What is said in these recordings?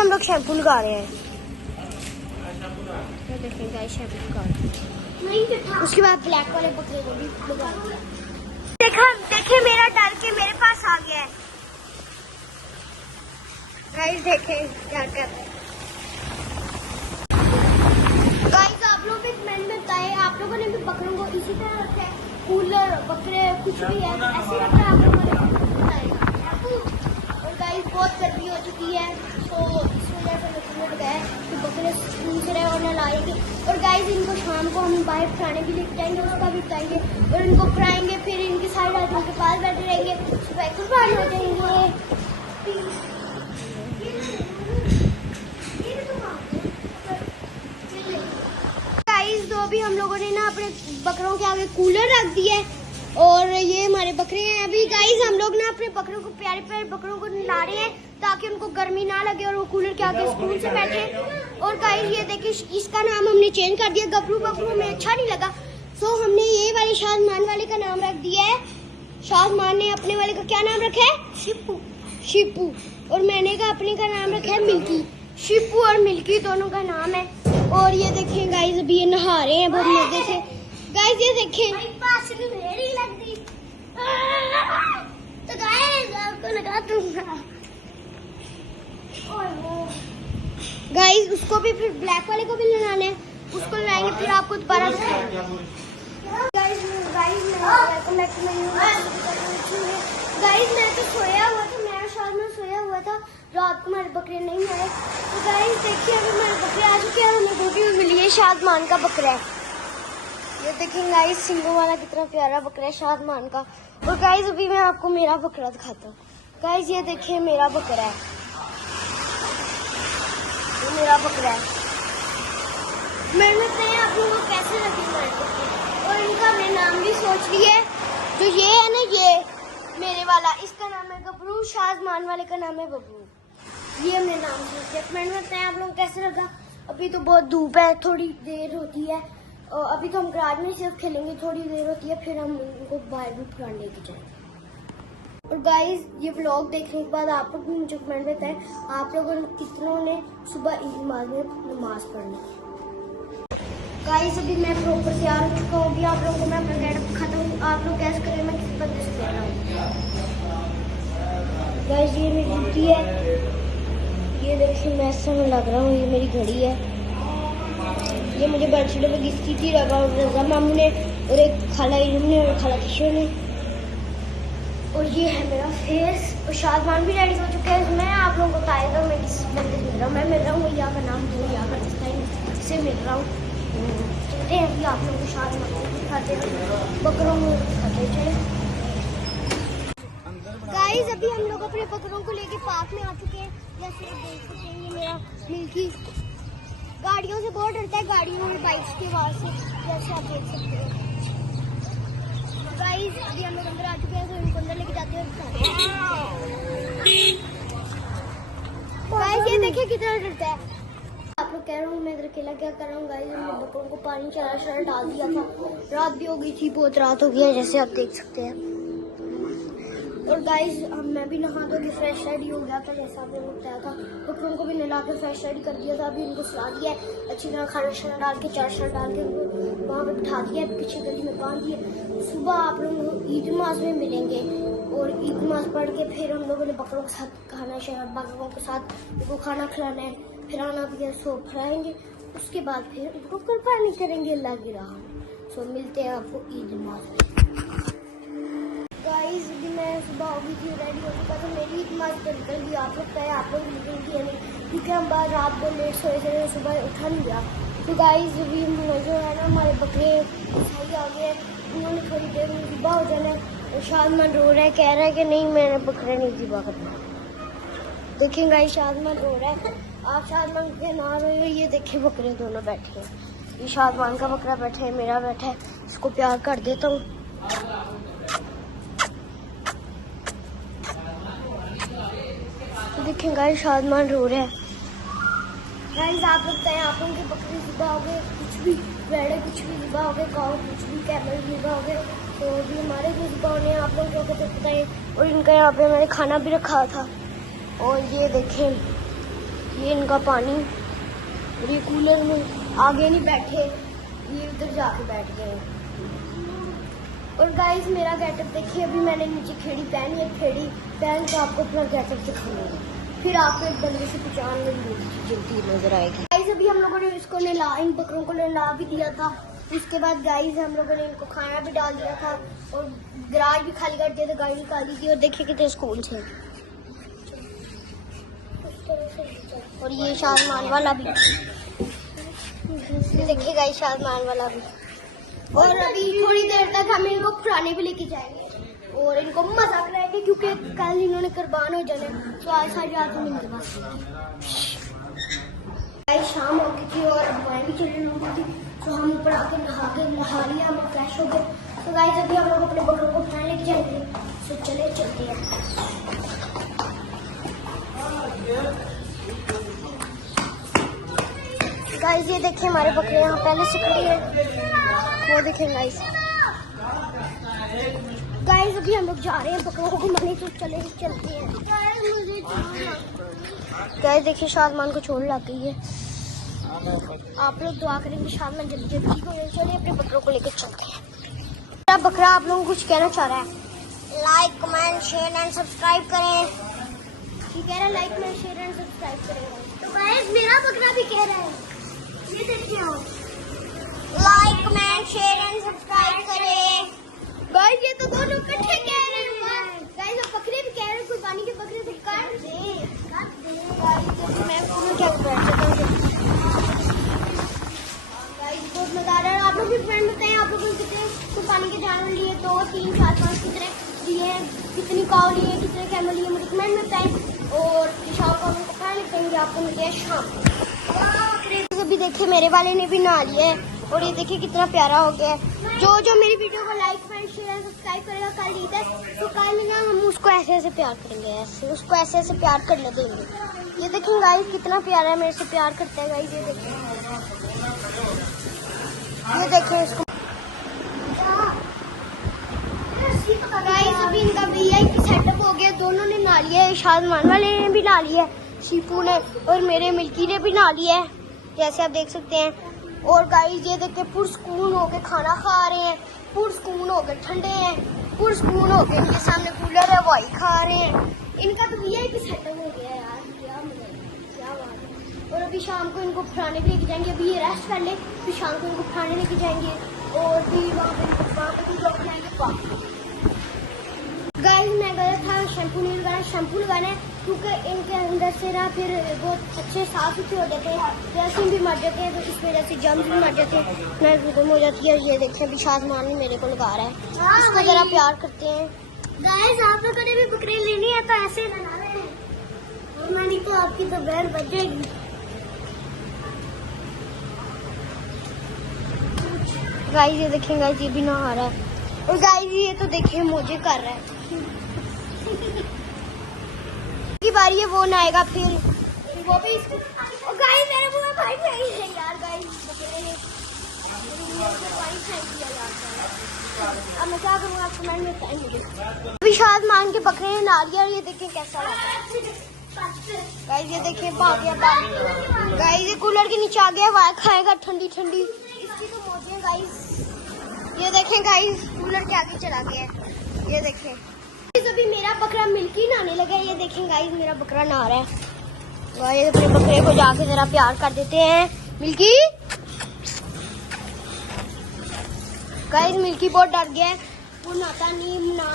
हम लोग शैम्पू लगा रहे हैं, ये देखें गाइस शैम्पू लगा रहे हैं। उसके बाद ब्लैक वाले बकरे को भी लगा दिया। देखे मेरा डाल के मेरे पास आ गया है गाइस, देखें क्या कर रहे हैं गाइस। आप लोग भी कमेंट में बताएं, आप लोगों ने भी बकरों को इसी तरह रखा है, कूलर बकरे कुछ भी है ऐसे रखा है आप लोगों ने बताएगा। और गाइस बहुत गर्मी हो चुकी है तो इस वजह से मैं गए कि बकरे सूख रहे और नहलाएंगे। और गाइस इनको शाम को हम बाहर खाने भी लेके जाएंगे, उसका भी बताएंगे और इनको खिलाएंगे, फिर इनकी साइड आके उनके पास बैठे रहेंगे, सुबह कुर्बान हो जाएंगे। गाइस तो अभी हम लोगों ने ना अपने बकरों के आगे कूलर रख दिया है और ये हमारे बकरे हैं। अभी गाइस हम लोग ना अपने बकरों को प्यारे प्यारे बकरों को नहला रहे हैं ताकि उनको गर्मी ना लगे और वो कूलर के आगे सुकून से बैठे। और गाइस ये देखिए इसका नाम हमने चेंज कर दिया, गबरू बकरू हमें अच्छा नहीं लगा तो हमने ये वाले शाहजमान वाले का नाम रख दिया है। शाहजमान ने अपने वाले का क्या नाम रखा है? शिपू। शिपू। और मैंने का अपने का नाम रखा है मिल्की। शिपू और मिल्की दोनों का नाम है। और ये देखें गाइस अभी ये नहा रहे हैं बहुत मजे से। गाइस ये देखें तो गाइस आपको लगा दूंगा। गाइस उसको भी फिर ब्लैक वाले को भी लगाना है, उसको लगाएंगे फिर आपको दोबारा गाइस मैं तो सोया हुआ था, मेरा शायद में सोया हुआ था, रात को हमारे बकरे नहीं आए। तो गाइस देखिए अभी हमारे बकरे आ चुके हैं, हमें गोभी भी मिली है, शाहजमान का बकरा है। ये देखें गाइस सिंगों वाला कितना प्यारा बकरा है शाहजमान का। और गाइस अभी मैं आपको मेरा बकरा दिखाता हूँ। गाइस ये देखिए मेरा बकरा है, ये मेरा बकरा है। मैंने बताया आप लोगों को कैसे लगे हमारे बकरे, और इनका हमने नाम भी सोच लिया है। जो ये है ना ये मेरे वाला, इसका नाम है गबरू, शाहजमान वाले का नाम है बबरू। ये हमने नाम सोच लिया। मैंने बताया आप लोगों को कैसे लगा। अभी तो बहुत धूप है, थोड़ी देर होती है, अभी तो हम गार्डन में सिर्फ खेलेंगे, थोड़ी देर होती है फिर हम उनको बाहर भी फुलाने लेके जाएंगे। और गाइस ये व्लॉग देखने के बाद आप लोग भी मुझे कमेंट में बताएं आप लोगों ने कितनों ने सुबह ईद नमाज में नमाज पढ़नी। गाइस अभी मैं प्रॉपर तैयार हो चुका हूँ, अभी आप लोगों को मैं अपना गेटअप दिखाता हूँ, आप लोग कैसे करें मैं किस बंदे से कह रहा हूँ। गाइस ये मेरी जूती है, ये देखिए मैं ऐसा में लग रहा हूँ, ये मेरी घड़ी है, ये मुझे बर्थडे में गिफ्ट की थी रजा मामू ने और एक खाला इलम ने और खाला किशोर ने। और ये है मेरा फेस। और शाहजमान भी रेडी हो चुके हैं। मैं आप लोगों को बताएगा मैं किस बंदे से मिल रहा हूँ। मैं मिल रहा हूँ भैया का नाम जो यहाँ पर से मिल रहा हूँ। चलते हैं अभी आप लोगों को शाहजमान को दिखाते हैं, बकरों को दिखाते हैं। चले गाइस अभी हम लोग अपने बकरों को लेके पार्क में आ चुके हैं। जैसे देख सकते हैं ये मेरा मिल्की गाड़ियों से बहुत डरता है, गाड़ियों और बाइक्स की आवाज से, जैसे आप देख सकते हैं। गाइस अभी हम लोग अंदर आ चुके हैं तो इनको अंदर लेके जाते हैं। गाइस ये देखिए कितना डरता है। आप लोग कह रहे हो मैं इधर अकेला क्या कर रहा हूँ। गाइस हमने बकरों को पानी चला डाल दिया था, रात भी हो गई थी, बहुत रात हो गई है जैसे आप देख सकते हैं। और गाइस मैं भी नहा धो के फ्रेश रेडी हो गया था, जैसा आपने बताया था। बकरों को भी नहला के फ्रेश रेडी कर दिया था, अभी इनको सुला दिया है अच्छी तरह, खाना शाना डाल के चार डाल के वहाँ पे बिठा दिया है, पीछे गली में बांध दिया। सुबह आप लोग ईद नमाज में मिलेंगे और ईद नमाज पढ़ के फिर हम लोगों ने बकरों के साथ खाना शाना, बकरों के साथ उनको खाना खिलाना है, फिर आना भी सो खिलाएंगे, उसके बाद फिर उनको कुर्बानी करेंगे अल्लाह की राह में। सो मिलते हैं आपको ईद नमाज में। गाइस मैं सुबह हो गई थी, रेडी हो चुका था, मेरी नमाज तो निकल गई। आप लोग कहे आप लोग निकल गई नहीं, क्योंकि हम बाहर रात को लेट सोए थे, सुबह उठा नहीं गया। तो गाइस अभी जो है ना हमारे बकरे सही आ गए, उन्होंने थोड़ी देर में ज़िबा हो जाना है। शाहजमान रो रहा है, कह रहा है कि नहीं मैंने बकरे नहीं ज़िबा करना। देखें गाइस शाहजमान रो रहा है, आप शाहजमान के ना रोए हो। ये देखें बकरे दोनों बैठे हैं, ये शाहजमान का बकरा बैठा है, मेरा बैठा है, इसको प्यार कर देता हूँ। देखें गाइस शाहजमान रो रहा है। गाइस आप लोग बताएं आप लोगों के बकरे ज़िबा हो गए, कुछ भी भेड़े कुछ भी ज़िबा हो गए, काऊ कुछ भी, कैमल ज़िबा हो गए, तो अभी हमारे भी ज़िबा होने आप लोग को बताएं। और इनका यहाँ पे मैंने खाना भी रखा था। और ये देखें ये इनका पानी, और ये कूलर में आगे नहीं बैठे, ये उधर जाके बैठ गए। और गाइस मेरा गेटअप देखिए, अभी मैंने नीचे खेड़ी पहनी है, खेड़ी पहन के आपको अपना गेटअप दिखाऊंगी, फिर आपको एक बंदे से पहचान में जल्दी नजर आएगी। गाइस अभी हम लोगों ने इसको नहला, इन बकरों को नहला भी दिया था। उसके बाद गाइस हम लोगों ने इनको खाना भी डाल दिया था और गराज भी खाली कर दिया था, गाड़ी निकाली थी। और देखिए कितने स्कूल थे। और ये शाजमान वाला भी देखिए गाइस, शाजमान वाला भी। और अभी थोड़ी देर तक हम इनको पुराने भी लेके जाएंगे और इनको मजा कराएंगे, क्योंकि कल इन्होंने कुर्बान हो जाना, तो आज सारी रात में इनके पास। शाम हो गई थी और हवाएं भी चलने लगी थी, तो हम ऊपर आके नहा लिया, हम फ्रेश हो गए। तो गाइस अभी हम लोग अपने बकरों को पुराने लेके जाएंगे, तो चले चलते हैं। गाइस ये देखिए हमारे बकरे यहाँ पहले से खड़ी है, वो देखें गाइस। गाइस अभी हम लोग जा रहे हैं बकरों को घुमाने, तो चलते हैं। गाइस देखिए शाजमान को छोड़ लग गई है, आप लोग दुआ करेंगे शाजमान जल्दी जल्दी ठीक हो जाए। चलिए अपने बकरों को लेकर चलते हैं। मेरा बकरा आप लोगों को कुछ कहना चाह रहा है, like comment share and subscribe करें। ठीक कह रहा है, like comment share and subscribe करें। तो गाइस मेरा बकरा भी कह रहा है, ये देखिए like comment share and subscribe करें। गाइस ये तो दोनों इकट्ठे कह रहे हैं। गाइस अब बकरे भी कह रहे हैं, कुर्बानी के बकरे तो काट दे। गाइस मैं पूरा क्या बैठ सकता हूं। गाइस बहुत मजा आ रहा है। आप लोग भी फ्रेंड बताएं, आप लोगों ने कितने कुर्बानी के जानवर लिए, 2 3 4 5 कितने लिए, कितनी काव लिए, कितने कैमल लिए, मुझे कमेंट में बताएं। और शाम को हम पहले करेंगे, आपको मिलते हैं शाम। अभी देखिए मेरे वाले ने भी नहा लिया है, और ये देखिए कितना प्यारा हो गया है। जो मेरी वीडियो को लाइक कमेंट शेयर सब्सक्राइब करेगा कल ईद है, तो कल ना हम उसको ऐसे ऐसे प्यार करेंगे, ऐसे उसको ऐसे ऐसे प्यार करने देंगे। ये देखिए गाइस कितना प्यारा है, मेरे से प्यार करता है गाइस। ये देखिए इसको गाइस। अभी इनका VIP सेटअप हो गया, दोनों ने नहा लिया है, शाजमान वाले ने भी नहा लिया है, शीपू ने और मेरे मिल्की ने भी नहा लिया है, जैसे आप देख सकते हैं। और गाइस ये देखिए पुरसकून होके खाना खा रहे हैं, पुरसकून होके ठंडे हैं, पुरसकून होके इनके सामने कूलर है वही खा रहे हैं। इनका तो VIP सेटअप हो गया यार, क्या मजा है, क्या बात है। और अभी शाम को इनको पुराने भी लेके जाएंगे, अभी ये रेस्ट कर ले, फिर शाम को इनको पुराने लेके जाएंगे और फिर वहाँ पे भी लोग जाएंगे। गाइस मैं गया था शैम्पू नहीं लगाना, शैम्पू लगाना है, क्योंकि इनके अंदर से ना फिर बहुत अच्छे साफ सुथरे हो जाते हैं, जैसे भी मर जाते हैं, तो इस वजह से जम्स भी मर जाते हैं, स्मेल खत्म हो जाती है। ये देखिए अभी शाजमान भी मेरे को लगा रहा है, इसको जरा प्यार करते हैं। गाइस आप लोगों ने भी बकरी लेनी है तो ऐसे बना रहे हैं, मैंने तो आपकी तो बहन बच जाएगी। गाइस ये देखिए गाइस ये भी नहा रहा है, और गाइस ये तो देखिए मुझे कर रहा है। की बारी है वो नहाएगा, फिर वो भी इसको। और गाइस मेरे मुंह में पानी फेंक दिया यार, गाइस बकरे ने पानी फेंक दिया यार। अब मैं क्या करूँगा, आपको कमेंट में बताएं मुझे। अभी शाजमान के बकरे ने नहा लिया, और ये देखिए कैसा लगा गाइस। ये देखिए भाग गया पानी, गाइस ये कूलर के नीचे आ गया, हवा खाएगा ठंडी ठंडी, इसकी तो मौज है गाइस। ये देखें गाइस कूलर के आगे चला गया, ये देखें। अभी मेरा बकरा मिल्की नहाने लगा, ये देखें गाइस मेरा बकरा नहा रहा है। ये अपने बकरे को जाके जरा प्यार कर देते हैं। मिल्की गाइस मिल्की बहुत डर गया है, वो नहा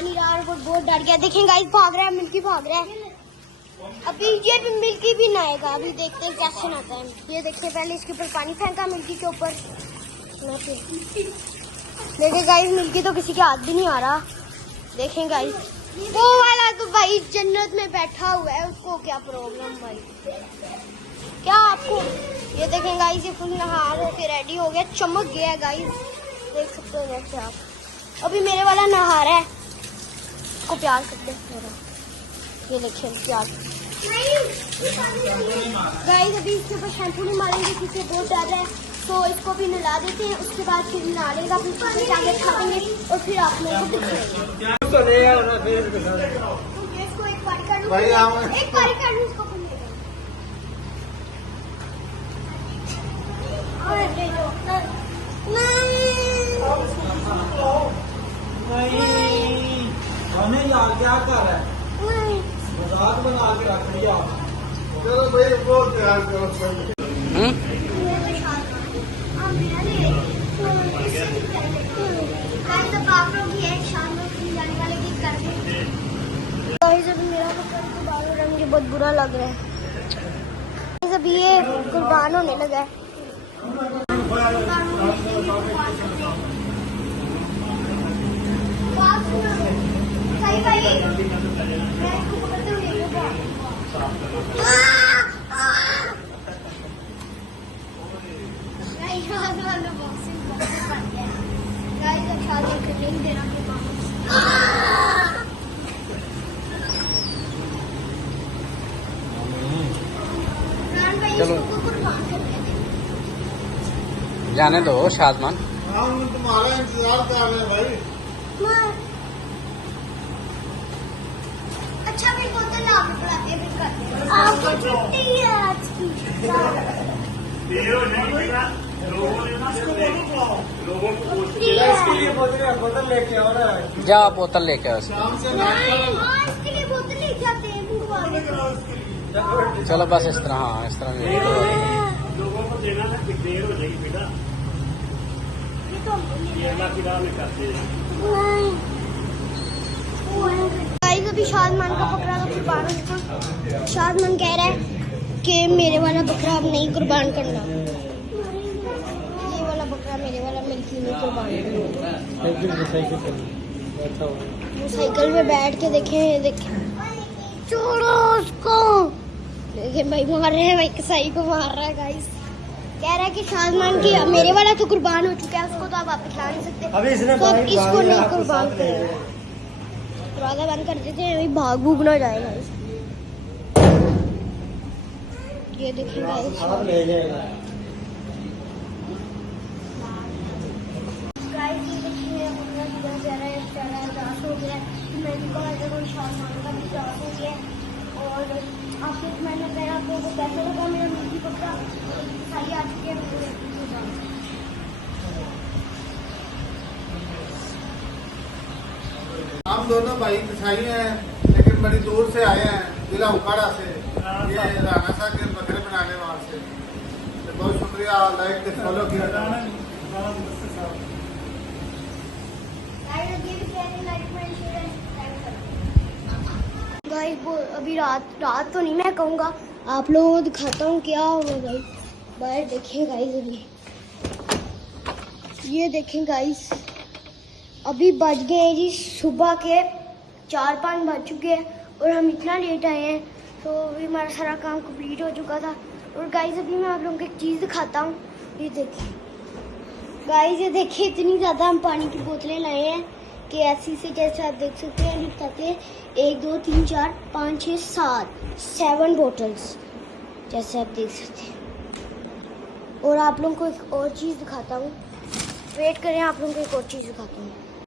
नहीं रहा, वो बहुत डर गया। देखें गाइस भाग रहा है, मिल्की भाग रहा है। अभी ये भी मिल्की भी नहाएगा, अभी देखते हैं कैसे नहाता है। ये देखिए पहले इसके ऊपर पानी फेंका मिल्की के ऊपर, देखिए गाइस मिल्की तो किसी के हाथ भी नहीं आ रहा। देखें गाइस वो वाला तो भाई जन्नत में बैठा हुआ है, उसको क्या प्रॉब्लम भाई, क्या आपको। ये देखें गाइस ये फुल नहा होके रेडी हो गया, चमक गया गाइस, देख सकते हो जैसे आप। अभी मेरे वाला नहा रहा है, उसको प्यार करते हैं मेरा, ये देखिए प्यार। गाइस अभी इसके ऊपर शैम्पू नहीं मारेंगे क्योंकि बहुत ज़्यादा है, तो इसको भी नहला देते हैं, उसके बाद फिर नहा लेगा, फिर खाने जाके खाएंगे और फिर आप लोगों को दिखाएंगे। इसको एक बारी कर लूं, एक बारी कर लूं इसको। यार क्या कर रहा है? मजाक बना के रख लिया। चलो भाई वो तैयार करो मुझे बहुत बुरा लग रहा है। अभी ये कुर्बान होने लगा है। चलो जाने दो शादमान। हम तुम्हारा इंतजार कर रहे हैं भाई। अच्छा मेरे को तो लाभ पढ़ाते हैं फिर करते हैं। आपको छुट्टी है आज की। इसके लिए बोतल लेके आओ ना। जा बोतल लेके आओ। शाम से इसके लिए बोतल लेके आते हैं भूख वाले। चलो बस इस तरह, हाँ इस तरह नहीं। लोगों को देना ना कि देर हो जाएगी बेटा, ये अल्लाह की राह में करते हैं। गाइस अभी शादमान का बकरा तो कुर्बान हो चुका। शादमान कह रहा है कि मेरे वाला बकरा अब नहीं कुर्बान करना। ये वाला बकरा मेरे वाला मिल्की नहीं कुर्बान करना। वो साइकिल पे बैठ के देखे छोड़ो उसको। देखिए भाई मार रहे हैं, भाई कसाई को मार रहा है गाइस। कह रहा है कि शादमान की मेरे वाला तो कुर्बान हो चुका है, उसको तो आप वापस ला नहीं सकते, अभी इसने तो अब इसको नहीं कुर्बान करेंगे। दरवाजा बंद कर देते हैं, अभी भाग भूग ना जाए गाइस। ये देखिए गाइस, ले जाएगा। गाइस ये देखिए अपना किधर जा रहा है, बेचारा उदास हो गया है। मैंने कहा था कोई शादमान का भी उदास हो गया है। और आखिर मैंने कहा आपको वो कैसे लगा मेरा मिल्की बकरा। सारी आ चुके हैं। हम दोनों भाई कसाई हैं, लेकिन बड़ी दूर से आए हैं, जिला उकाड़ा से। ये राणा साहब के बकरे बनाने वाले से। तो बहुत शुक्रिया, लाइक के फॉलो किया। गाइस वो अभी रात तो नहीं मैं कहूँगा, आप लोगों को दिखाता हूँ क्या होगा भाई। बाहर देखिए गाइस, अभी ये देखें गाइस, अभी बज गए हैं जी सुबह के 4-5 बज चुके हैं और हम इतना लेट आए हैं। तो अभी हमारा सारा काम कंप्लीट हो चुका था। और गाइस अभी मैं आप लोगों को एक चीज़ दिखाता हूँ। ये देखिए गाइस, ये देखिए इतनी ज़्यादा हम पानी की बोतलें लाए हैं कि ऐसी से, जैसे आप देख सकते हैं दिखाते हैं 1 2 3 4 5 6 7 बोटल्स, जैसे आप देख सकते हैं। और आप लोगों को एक और चीज़ दिखाता हूँ, वेट करें, आप लोगों को एक और चीज़ दिखाता हूँ।